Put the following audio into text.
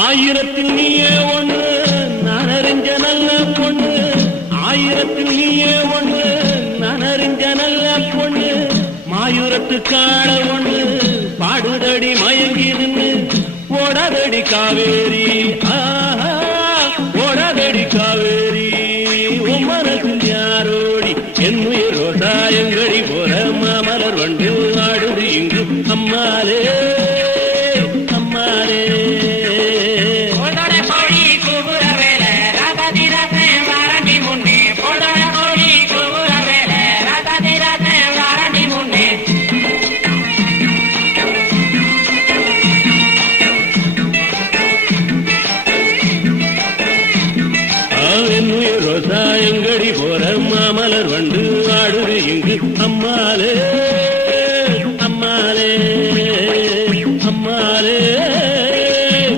ஆயிரத்தில் நீயே ஒண்ணு நான் அறிஞ்ச நல்ல பொண்ணு, ஆயிரத்தில் நீயே ஒண்ணு நான் அறிஞ்ச நல்ல பொண்ணு, மாயூரத்து காள ஒண்ணு பாடுதடி மயங்கி நின்று ஓடாதடி காவேரி, ஓடாதடி காவேரி உன் மனசில் யாரோடி என் உயிர் ரோசாயங்கடி போற மாமலர் வண்டு ஆடுது இங்கு அம்மாலே அம்மாலே. ரோசாயங்கடி போற மாமலர் வண்டு ஆடுது இங்கு அம்மாலே.